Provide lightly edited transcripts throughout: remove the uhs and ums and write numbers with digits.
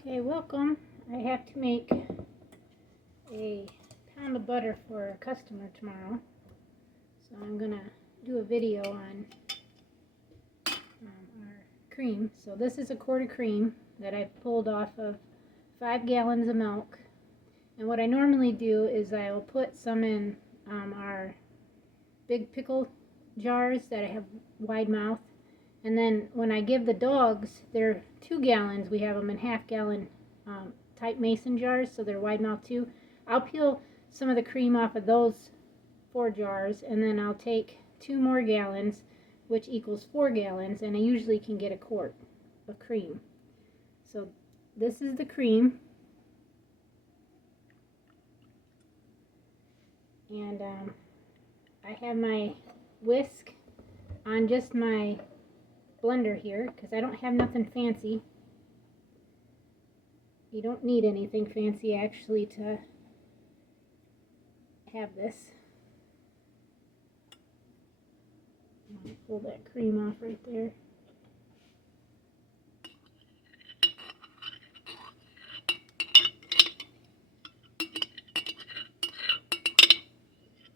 Okay, welcome. I have to make a pound of butter for a customer tomorrow. So I'm going to do a video on our cream. So this is a quart of cream that I've pulled off of 5 gallons of milk. And what I normally do is I'll put some in our big pickle jars that I have wide mouth. And then when I give the dogs, they're 2 gallons. We have them in half-gallon type mason jars, so they're wide mouth too. I'll peel some of the cream off of those 4 jars, and then I'll take 2 more gallons, which equals 4 gallons, and I usually can get a quart of cream. So this is the cream. And I have my whisk on just my blender here because I don't have nothing fancy. You don't need anything fancy actually to have this. I'm going to pull that cream off right there.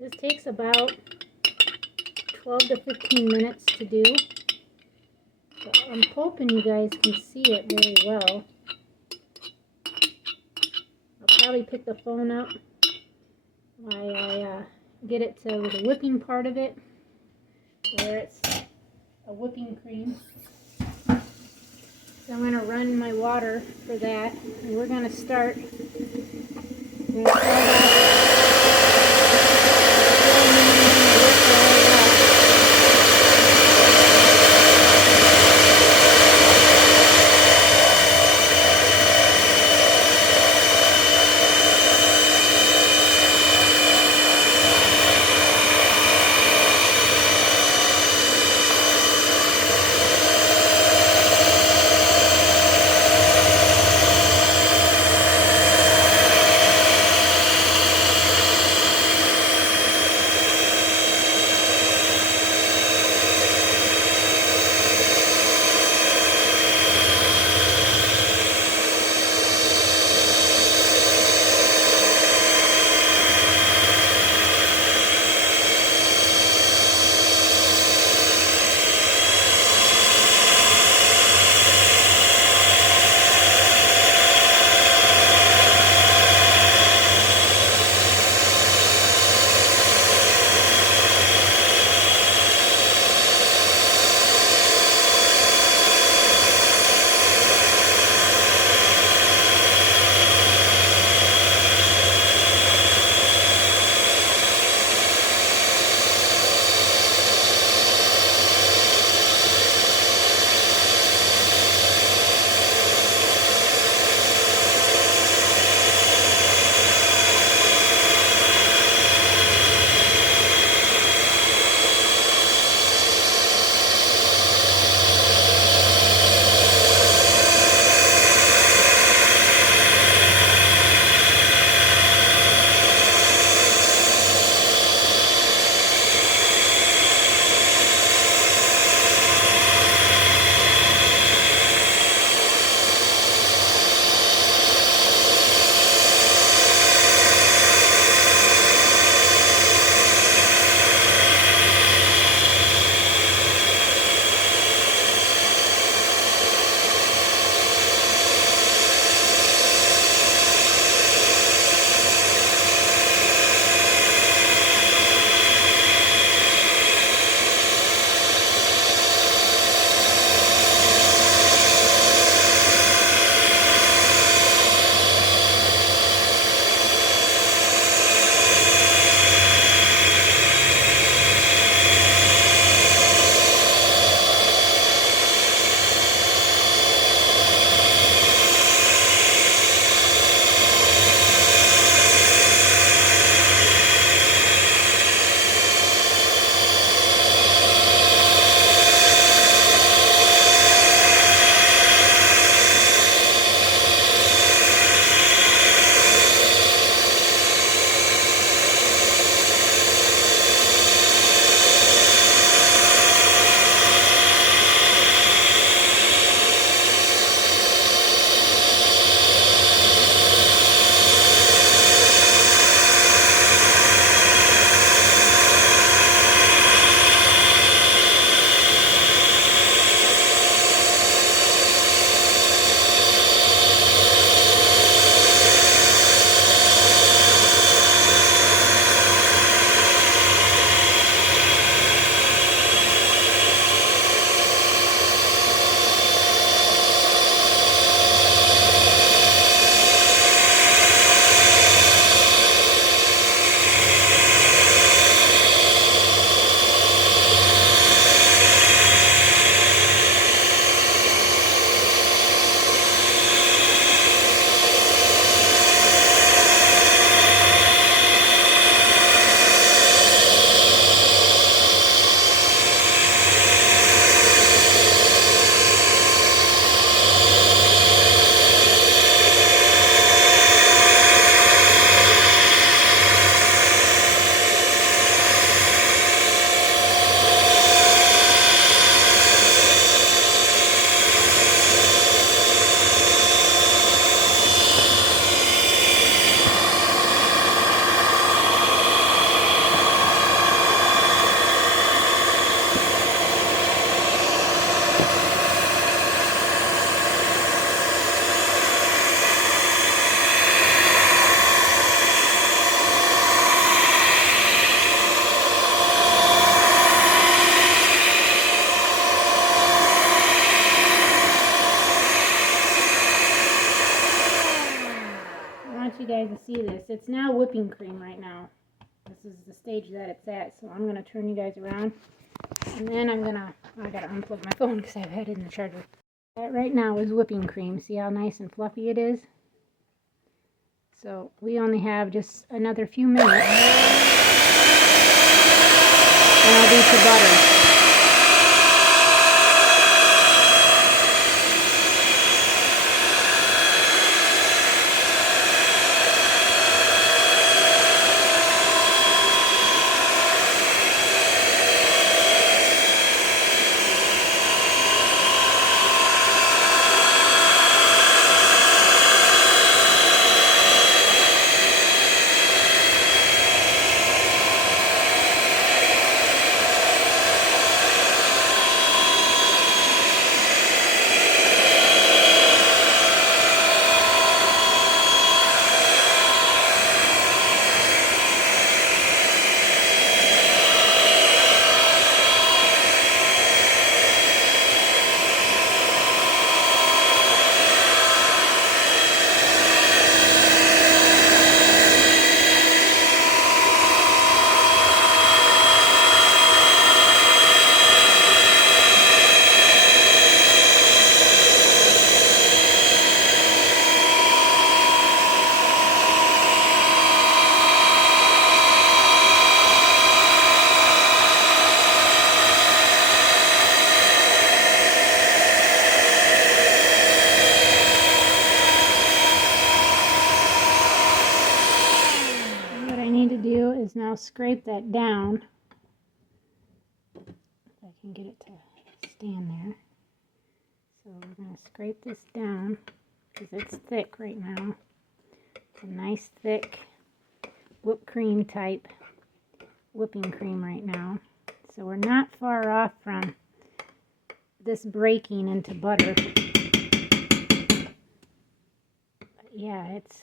This takes about 12 to 15 minutes to do. So I'm hoping you guys can see it very well. I'll probably pick the phone up while I get it to the whipping part of it, where it's a whipping cream. So I'm going to run my water for that, and we're going to start. you guys to see this. It's now whipping cream right now. This is the stage that it's at, so I'm going to turn you guys around. And then I got to unplug my phone because I've had it in the charger. That right now is whipping cream. See how nice and fluffy it is? So we only have just another few minutes. And I'll beat the butter. Is now scrape that down. If I can get it to stand there. So we're going to scrape this down because it's thick right now. It's a nice thick whipped cream type whipping cream right now. So we're not far off from this breaking into butter. But yeah, it's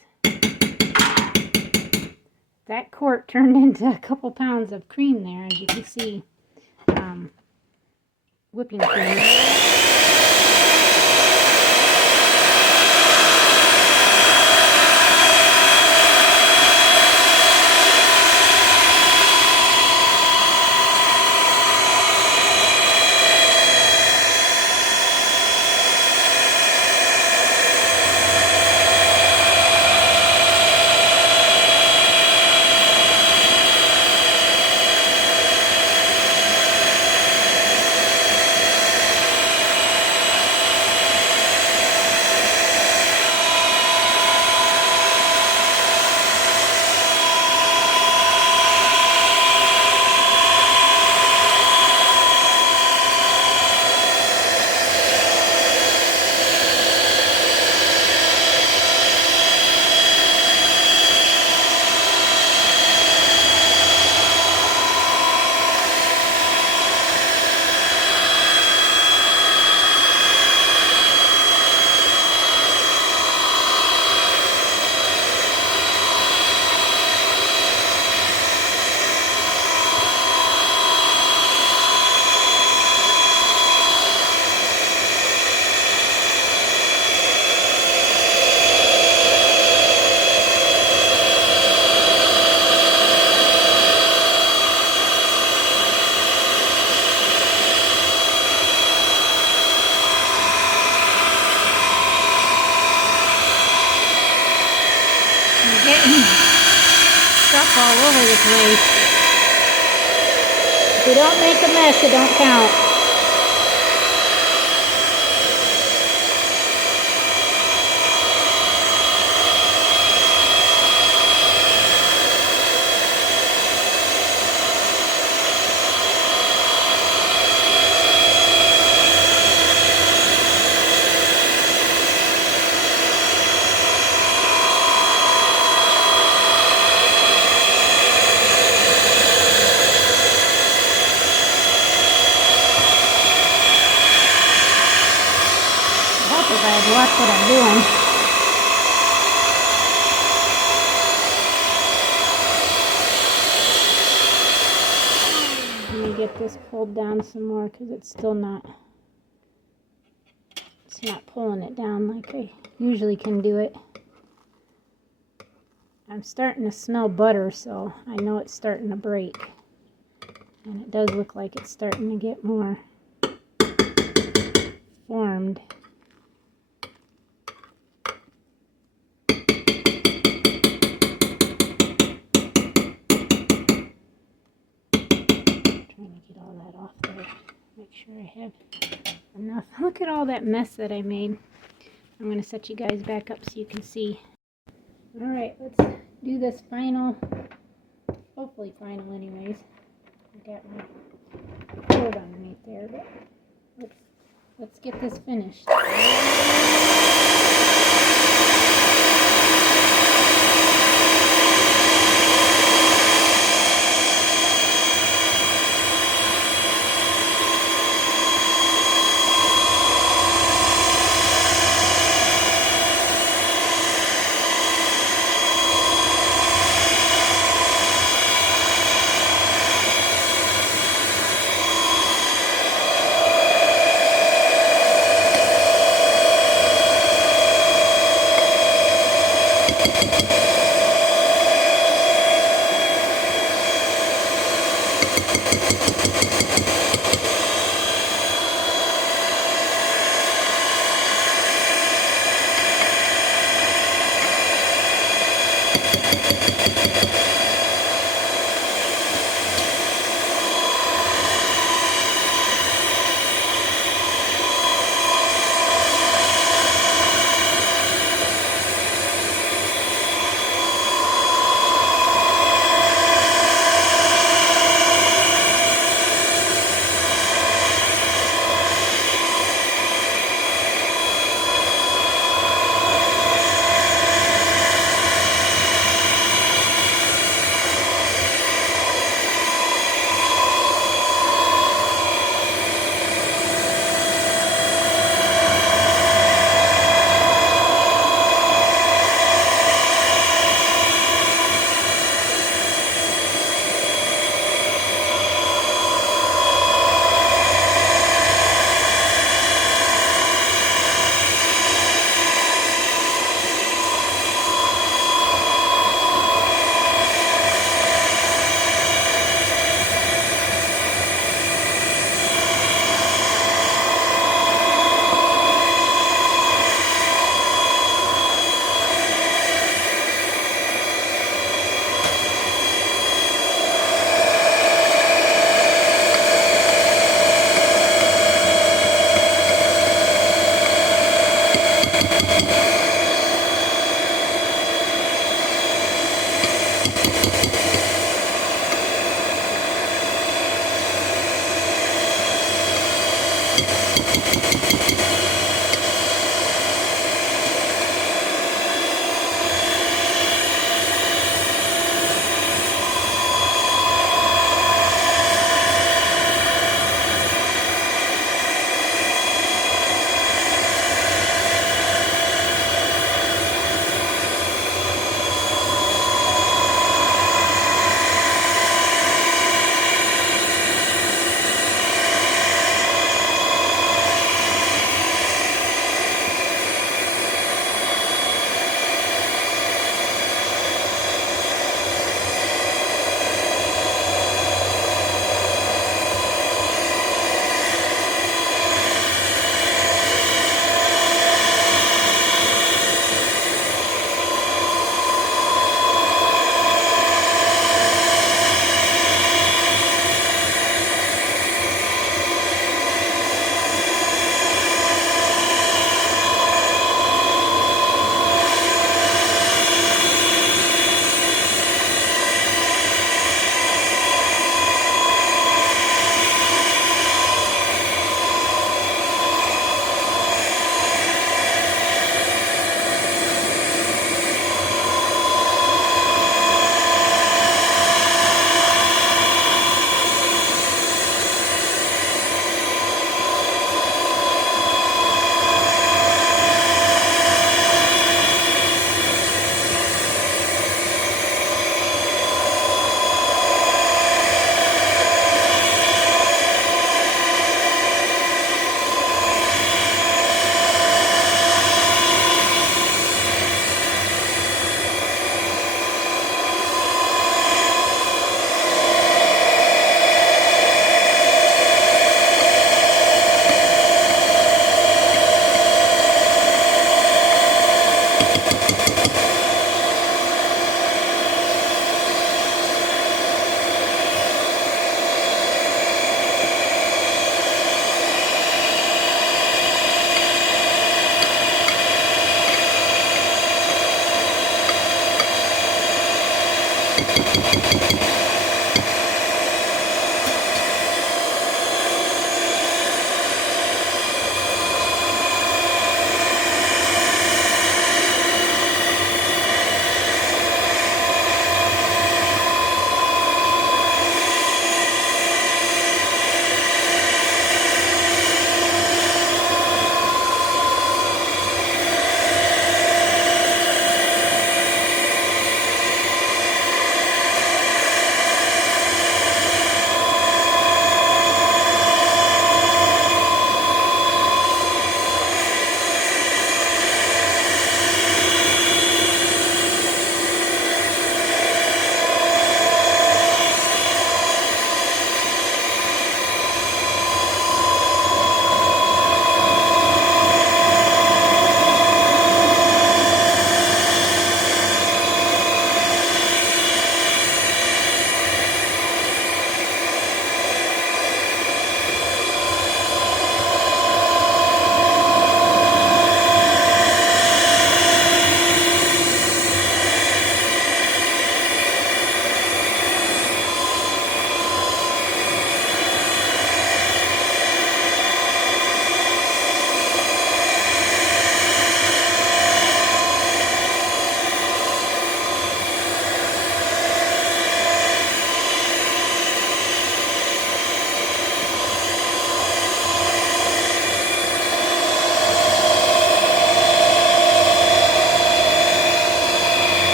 that quart turned into a couple pounds of cream there, as you can see. Whipping cream. Getting stuff all over the place. If you don't make a mess, it don't count. If I'd watch what I'm doing. Let me get this pulled down some more because it's still not, it's not pulling it down like I usually can do it. I'm starting to smell butter, so I know it's starting to break. And it does look like it's starting to get more formed. Trying to get all that off there. Make sure I have enough. Look at all that mess that I made. I'm going to set you guys back up so you can see. Alright, let's do this final, hopefully final anyways. I got my cord underneath there, but let's get this finished.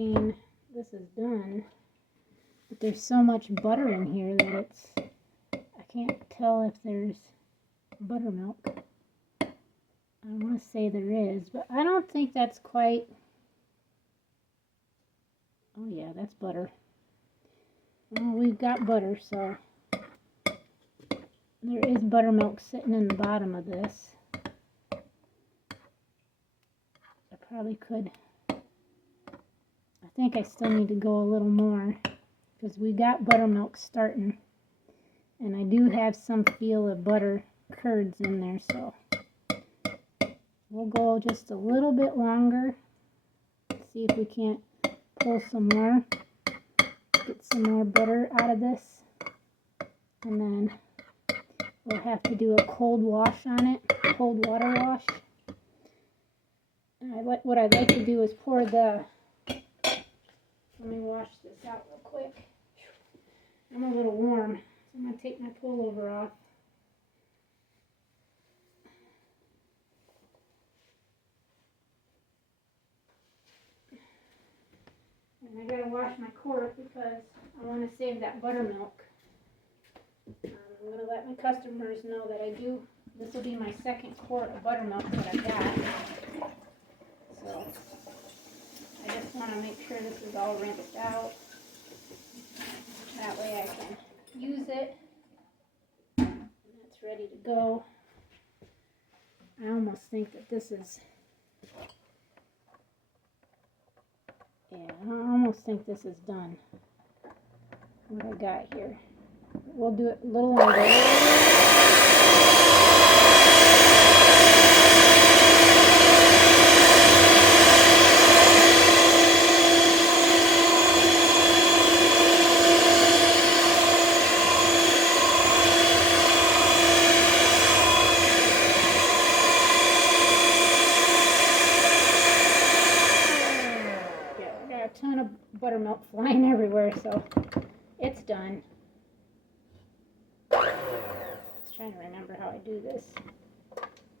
thinking this is done, but there's so much butter in here that I can't tell if there's buttermilk. I want to say there is, but I don't think that's quite. Oh yeah, that's butter. Well, we've got butter, so there is buttermilk sitting in the bottom of this. I probably could. I think I still need to go a little more because we got buttermilk starting, and I do have some feel of butter curds in there, so we'll go just a little bit longer. See if we can't pull some more, get some more butter out of this, and then we'll have to do a cold wash on it, cold water wash. And what I'd like to do is pour the, let me wash this out real quick. I'm a little warm, so I'm going to take my pullover off. And I gotta wash my quart because I want to save that buttermilk. I'm gonna let my customers know that I do. This will be my second quart of buttermilk that I've got. So I just want to make sure this is all rinsed out. That way I can use it. And it's ready to go. I almost think that this is. Yeah, I almost think this is done. What I got here. We'll do it a little longer. Ton of buttermilk flying everywhere, so it's done. I was trying to remember how I do this.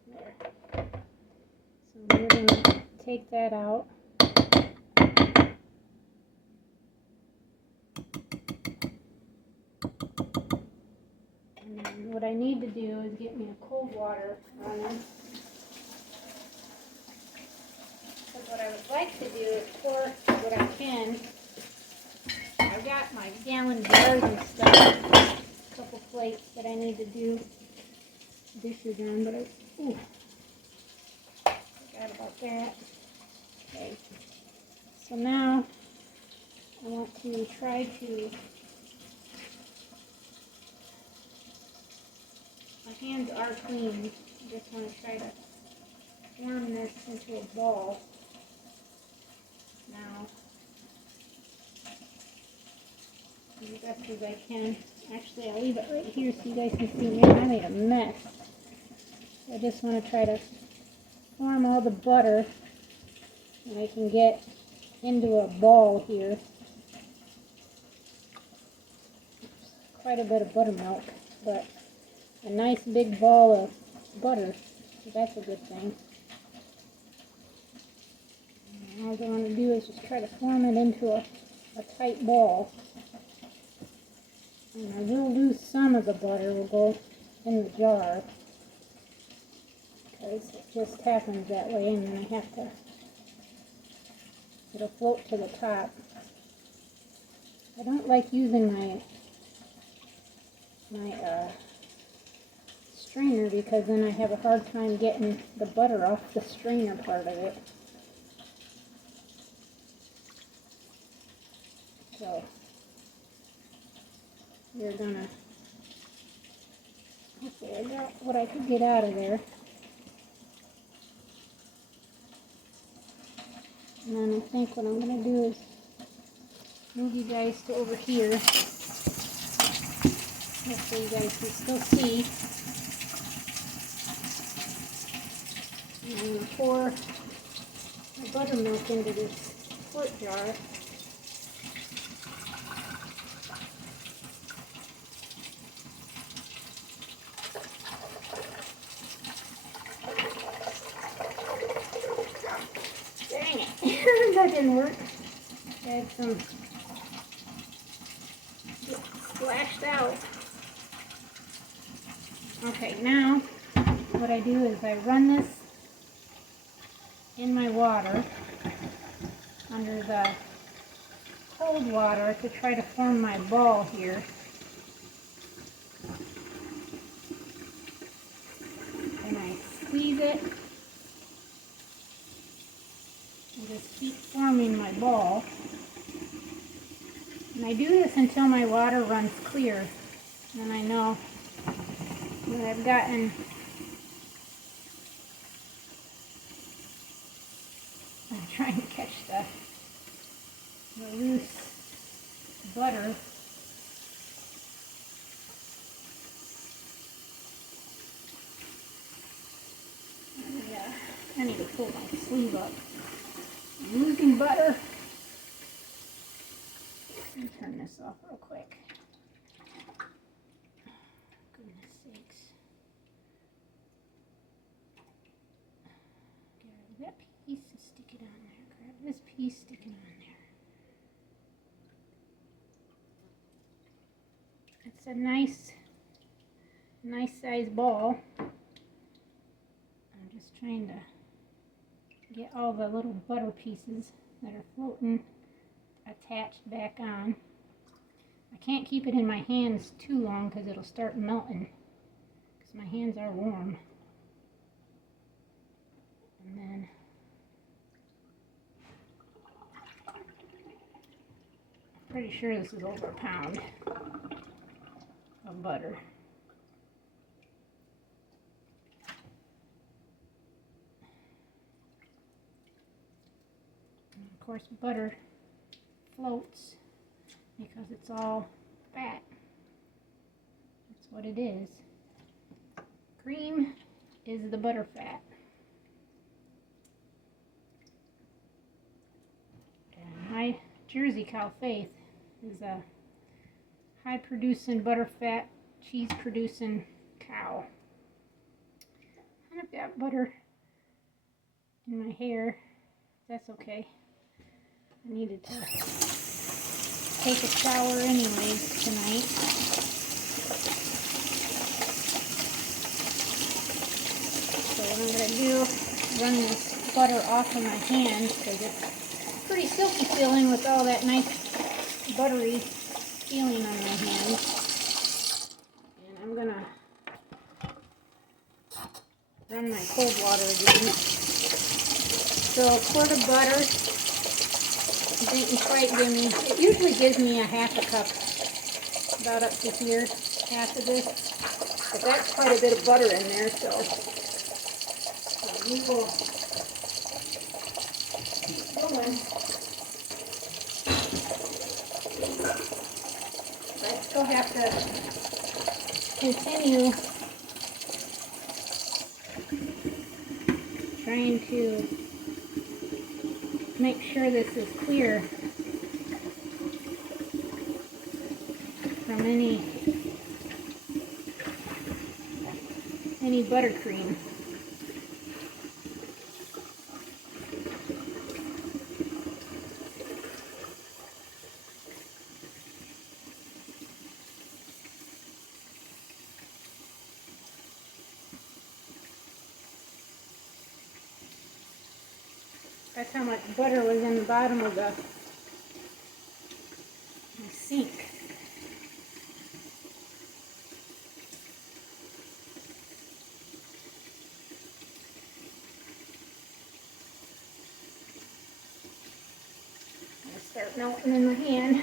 There. So we're going to take that out. And then what I need to do is get me a cold water running. What I would like to do is pour what I can. I've got my gallon jars and stuff, a couple plates that I need to do dishes on, but forgot about that. Okay, so now I want to try to, my hands are clean, I just want to try to form this into a ball. Now, as best as I can. Actually, I'll leave it right here so you guys can see. Man, I made a mess. I just want to try to form all the butter and I can get into a ball here. Quite a bit of buttermilk, but a nice big ball of butter. So that's a good thing. All I want to do is just try to form it into a tight ball. And I will lose some of the butter, will go in the jar. Because it just happens that way, and then I have to, it'll float to the top. I don't like using my strainer because then I have a hard time getting the butter off the strainer part of it. So you're gonna, okay, I got what I could get out of there. And then I think what I'm gonna do is move you guys to over here. Hopefully you guys can still see. And I'm gonna pour the buttermilk into this quart jar. That didn't work. Add some, get splashed out. Okay, now what I do is I run this in my water under the cold water to try to form my ball here. And I squeeze it and just keep forming my ball. And I do this until my water runs clear. And I know that I've gotten I'm trying to catch the loose butter. And, I need to pull my sleeve up. I'm losing butter. Let me turn this off real quick. Goodness sakes. Grab that piece and stick it on there. Grab this piece, stick it on there. It's a nice size ball. I'm just trying to get all the little butter pieces that are floating attached back on. I can't keep it in my hands too long because it'll start melting because my hands are warm. And then I'm pretty sure this is over a pound of butter. And of course, butter floats because it's all fat. That's what it is. Cream is the butter fat. And my Jersey cow Faith is a high producing butter fat, cheese producing cow. And I've got butter in my hair. That's okay. I needed to take a shower anyways tonight. So what I'm going to do is run this butter off of my hands because it's pretty silky feeling with all that nice buttery feeling on my hands. And I'm going to run my cold water again. So a quart of butter. Didn't quite give me, it usually gives me a half a cup, about up to here, half of this, but that's quite a bit of butter in there, so we will keep going. I still have to continue trying to make sure this is clear from any buttercream. That's how much butter was in the bottom of the sink. I'll start melting in my hand.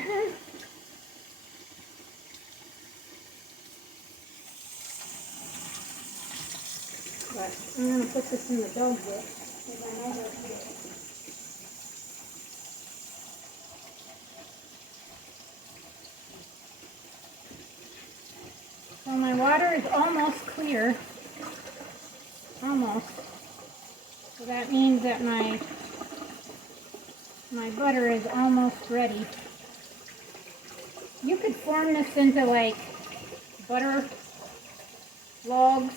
But I'm going to put this in the dog book because I know that so my water is almost clear, almost. So that means that my butter is almost ready. You could form this into like butter logs,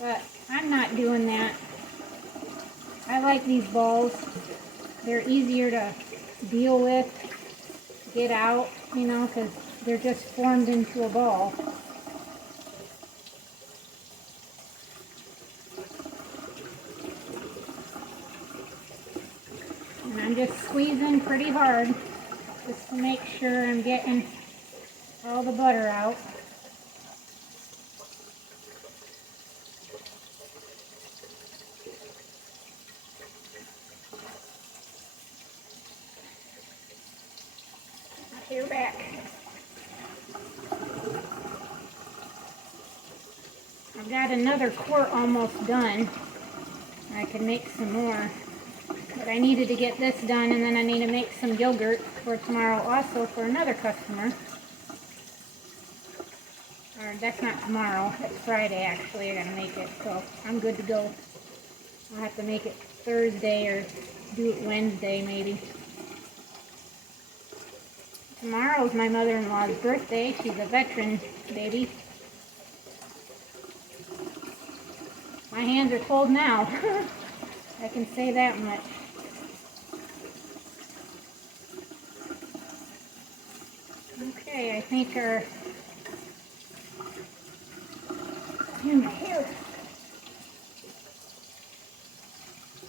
but I'm not doing that. I like these balls. They're easier to deal with, get out, you know, because they're just formed into a ball. And I'm just squeezing pretty hard just to make sure I'm getting all the butter out. Here back. I've got another quart almost done. I can make some more. But I needed to get this done, and then I need to make some yogurt for tomorrow also for another customer. Or that's not tomorrow, it's Friday actually, I gotta make it, so I'm good to go. I'll have to make it Thursday or do it Wednesday maybe. Tomorrow's my mother-in-law's birthday. She's a veteran baby. My hands are cold now. I can say that much. Okay, I think our... in my hair.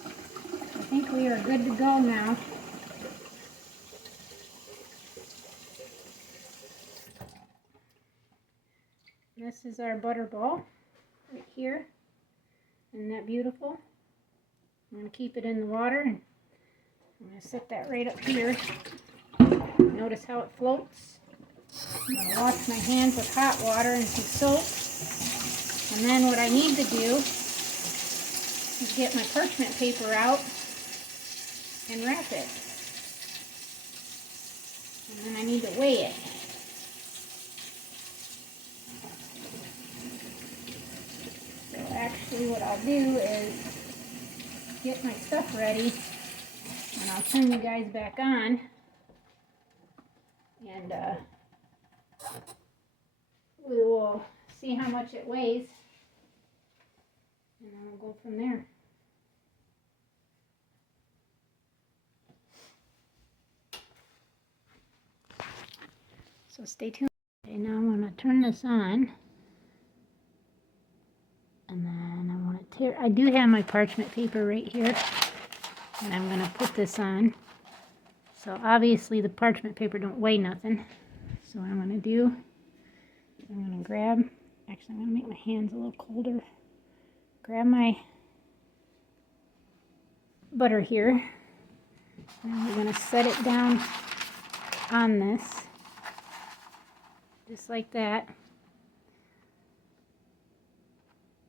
I think we are good to go now. This is our butter ball right here. Isn't that beautiful? I'm going to keep it in the water, and I'm going to set that right up here. Notice how it floats. I'm going to wash my hands with hot water and some soap. And then what I need to do is get my parchment paper out and wrap it. And then I need to weigh it. Actually, what I'll do is get my stuff ready, and I'll turn you guys back on, and we will see how much it weighs, and then we'll go from there. So stay tuned. Okay, now I'm going to turn this on. And then I want to tear, I do have my parchment paper right here, and I'm going to put this on. So obviously the parchment paper don't weigh nothing. So what I'm going to do, I'm going to grab, actually I'm going to make my hands a little colder. Grab my butter here, and we're going to set it down on this, just like that.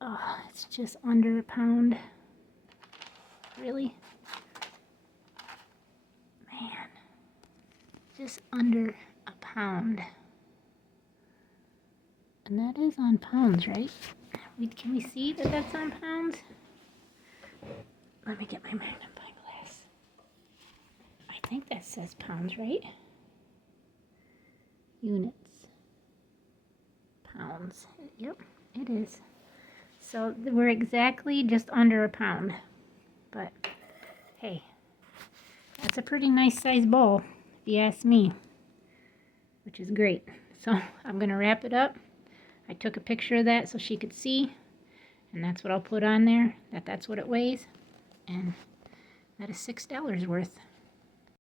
Oh, it's just under a pound. Really? Man. Just under a pound. And that is on pounds, right? Can we see that that's on pounds? Let me get my magnifying glass. I think that says pounds, right? Units. Pounds. Yep, it is. So we're exactly just under a pound, but hey, that's a pretty nice size bowl, if you ask me, which is great. So I'm going to wrap it up. I took a picture of that so she could see, and that's what I'll put on there, that's what it weighs, and that is $6 worth.